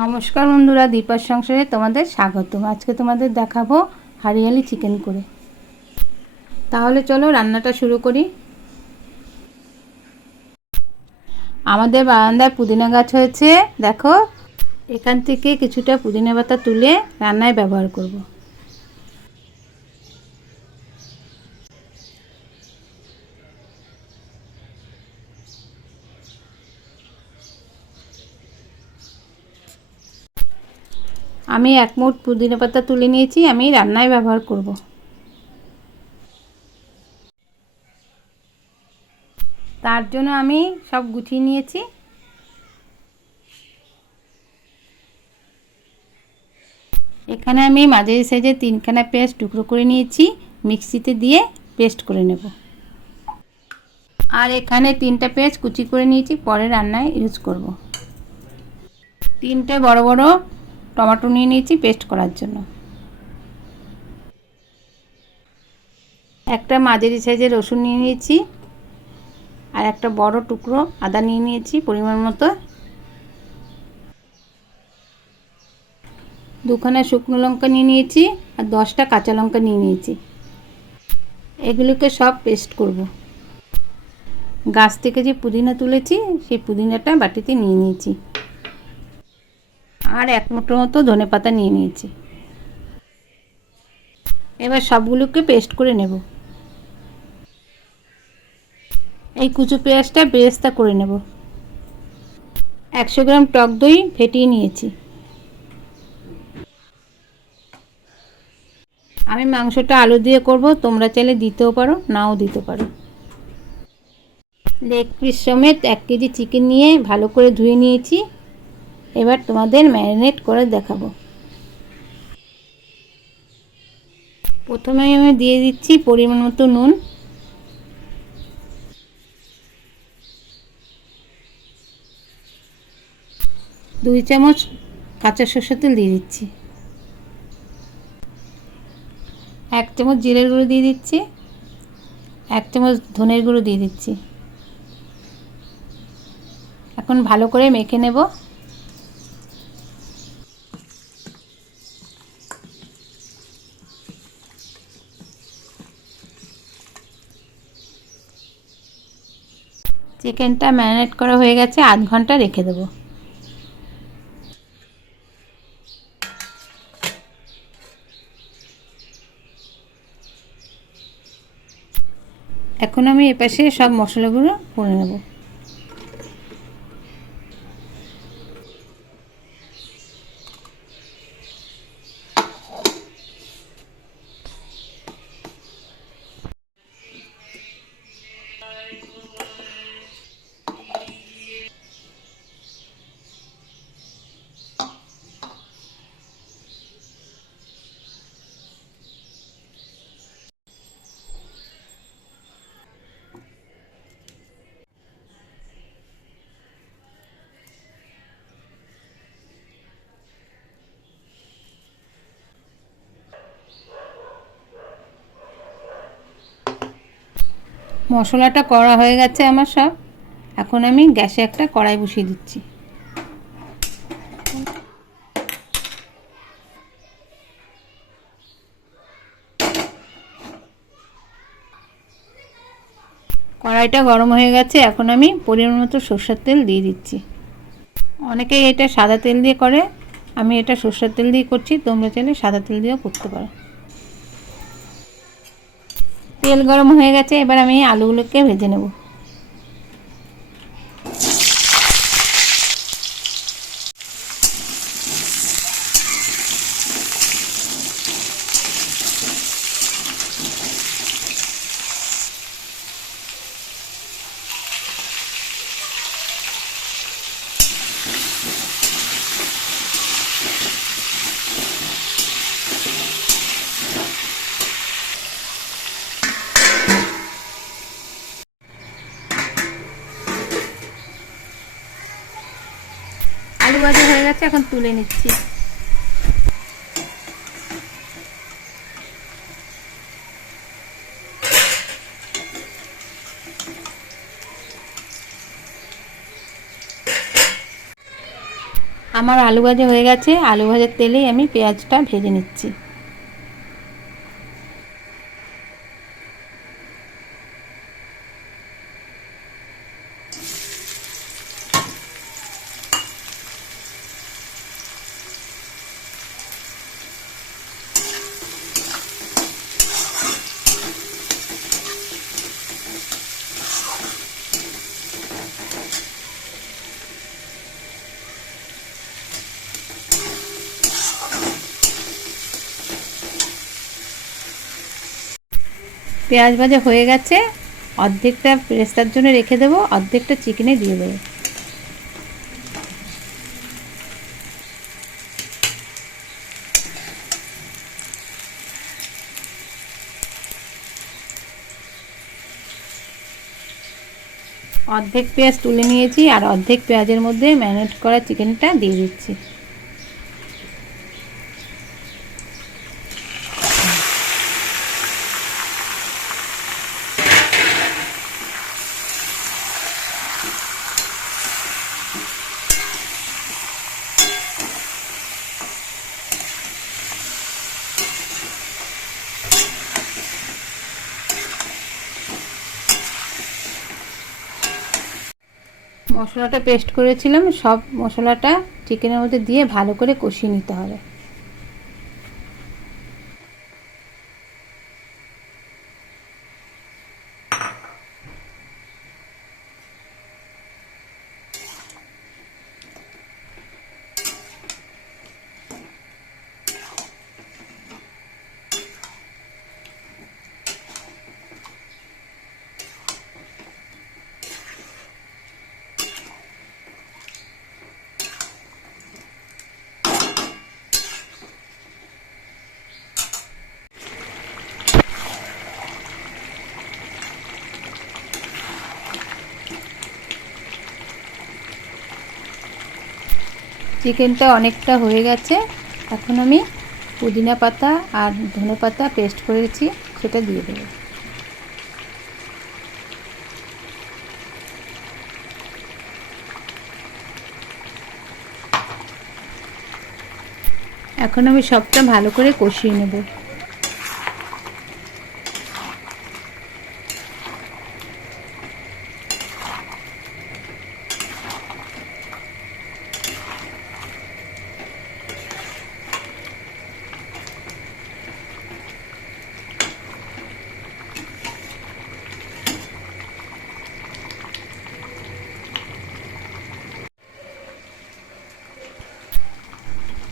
নমস্কার বন্ধুরা দীপার সংসারে তোমাদের স্বাগত আজকে তোমাদের দেখাবো হারিয়ালি চিকেন করে। তাহলে চলো রান্নাটা শুরু করি। আমাদের বারান্দায় পুদিনা গাছ হয়েছে। দেখো, এখান থেকে কিছুটা পুদিনা পাতা তুলে রান্নায় ব্যবহার করব। আমি এক মুঠ পুদিনা পাতা তুলে নিয়েছি, আমি রান্নায় ব্যবহার করব। তার জন্য আমি সব গুছিয়ে নিয়েছি। এখানে আমি মাঝে সাইজের তিনখানা পেঁয়াজ টুকরো করে নিয়েছি, মিক্সিতে দিয়ে পেস্ট করে নেব। আর এখানে তিনটা পেস্ট কুচি করে নিয়েছি, পরে রান্নায় ইউজ করব। তিনটে বড় বড় টমেটো নিয়ে নিয়েছি পেস্ট করার জন্য। একটা মাঝারি সাইজের রসুন নিয়ে নিয়েছি আর একটা বড় টুকরো আদা নিয়ে নিয়েছি পরিমাণ মতো। দুখানা শুকনো লঙ্কা নিয়ে নিয়েছি আর দশটা কাঁচা লঙ্কা নিয়ে নিয়েছি। এগুলোকে সব পেস্ট করব। গাছ থেকে যে পুদিনা তুলেছি, সেই পুদিনাটা বাটিতে নিয়ে নিয়েছি। আর এক মুঠোর মতো ধনে পাতা নিয়ে নিয়েছি। এবার সবগুলোকে পেস্ট করে নেব। এই কুচু পেঁয়াজটা বেরেস্তা করে নেব। একশো গ্রাম টক দই ফেটিয়ে নিয়েছি। আমি মাংসটা আলু দিয়ে করব, তোমরা চাইলে দিতেও পারো, নাও দিতে পারো। লেগ পিস সমেত এক কেজি চিকেন নিয়ে ভালো করে ধুয়ে নিয়েছি। এবার তোমাদের ম্যারিনেট করে দেখাবো। প্রথমে আমি দিয়ে দিচ্ছি পরিমাণ মতো নুন। দুই চামচ কাঁচা সর্ষের তেল দিয়ে দিচ্ছি। এক চামচ জিরের গুঁড়ো দিয়ে দিচ্ছি। এক চামচ ধনের গুঁড়ো দিয়ে দিচ্ছি। এখন ভালো করে মেখে নেব। চিকেনটা ম্যারিনেট করা হয়ে গেছে, আধ ঘণ্টা রেখে দেবো। এখন আমি এপাশে সব মশলাগুলো করে নেব। মশলাটা করা হয়ে গেছে আমার সব। এখন আমি গ্যাসে একটা কড়াই বসিয়ে দিচ্ছি। কড়াইটা গরম হয়ে গেছে, এখন আমি পরিমাণ মতো সর্ষের তেল দিয়ে দিচ্ছি। অনেকে এটা সাদা তেল দিয়ে করে, আমি এটা সর্ষের তেল দিয়ে করছি, তোমরা চাইলে সাদা তেল দিয়েও করতে পারো। তেল গরম হয়ে গেছে এবার আমি আলুগুলোকে ভেজে নেব। আলু ভাজা হয়ে গেছে, এখন তুলে নিচ্ছি। আমার আলু ভাজা হয়ে গেছে আলু ভাজার তেলেই আমি পেঁয়াজটা ভেজে নিচ্ছি। পেঁয়াজ ভাজা হয়ে গেছে, অর্ধেকটা পেস্তার জন্য রেখে দেবো, অর্ধেকটা চিকেনে দিয়ে দেবো। অর্ধেক পেঁয়াজ তুলে নিয়েছি আর অর্ধেক পেঁয়াজের মধ্যে ম্যারিনেট করা চিকেনটা দিয়ে দিচ্ছি। মশলাটা পেস্ট করেছিলাম সব মশলাটা চিকেনের মধ্যে দিয়ে ভালো করে কষিয়ে নিতে হবে। চিকেনটা অনেকটা হয়ে গেছে। এখন আমি পুদিনা পাতা আর ধনে পাতা পেস্ট করেছি, সেটা দিয়ে দেবো। এখন আমি সবটা ভালো করে কষিয়ে নেব।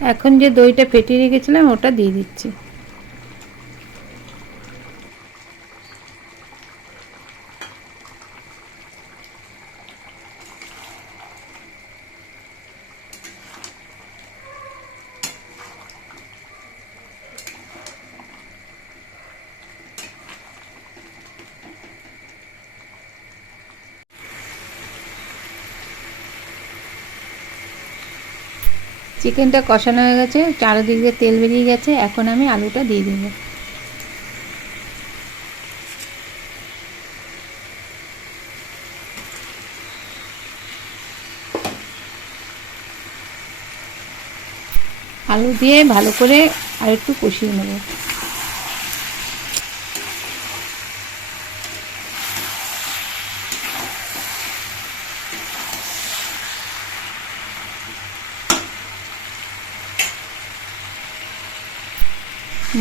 এখন যে দইটা ফেটিয়ে রেখেছিলাম ওটা দিয়ে দিচ্ছি। চিকেনটা কষানো হয়ে গেছে, চারিদিক দিয়ে তেল বেরিয়ে গেছে, এখন আমি আলুটা দিয়ে দেবো। আলু দিয়ে ভালো করে আর একটু কষিয়ে নেব।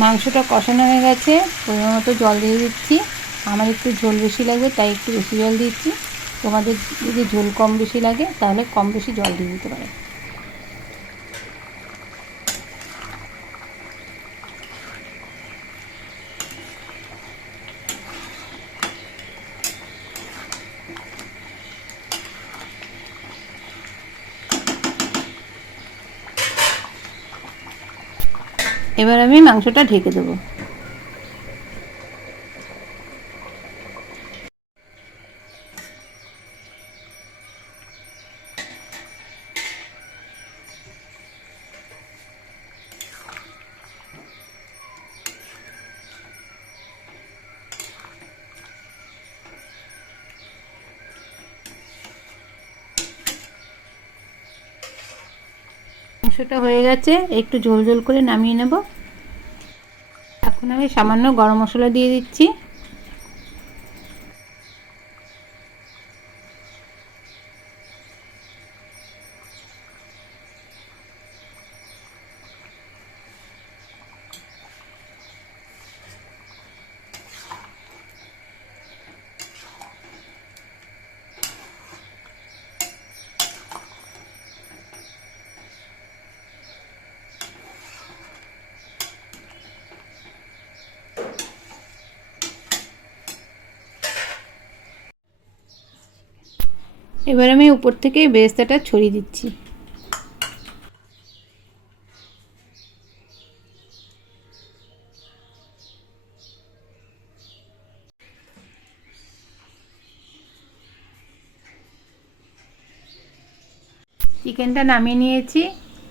মাংসটা কষানো হয়ে গেছে, পরিমাণ মতো জল দিয়ে দিচ্ছি। আমার একটু ঝোল বেশি লাগবে তাই একটু বেশি জল দিচ্ছি। তোমাদের যদি ঝোল কম বেশি লাগে, তাহলে কম বেশি জল দিয়ে দিতে পারো। এবার আমি মাংসটা ঢেকে দেবো। মাংসটা হয়ে গেছে, একটু ঝোল ঝোল করে নামিয়ে নেব। এখন আমি সামান্য গরম মশলা দিয়ে দিচ্ছি। এবার আমি উপর থেকে বেরেস্তাটা ছড়িয়ে দিচ্ছি। চিকেনটা নামিয়ে নিয়েছি।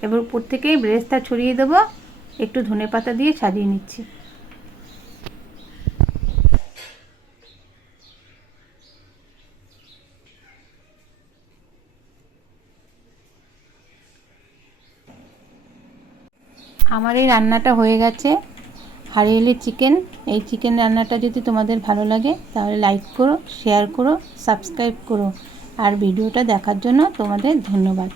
এবার উপর থেকে ব্রেস্তা ছড়িয়ে দেবো। একটু ধনে পাতা দিয়ে সাজিয়ে নিচ্ছি। আমার এই রান্নাটা হয়ে গেছে। হারিয়েলি চিকেন এই চিকেন রান্নাটা যদি তোমাদের ভালো লাগে, তাহলে লাইক করো শেয়ার করো সাবস্ক্রাইব করো। আর ভিডিওটা দেখার জন্য তোমাদের ধন্যবাদ।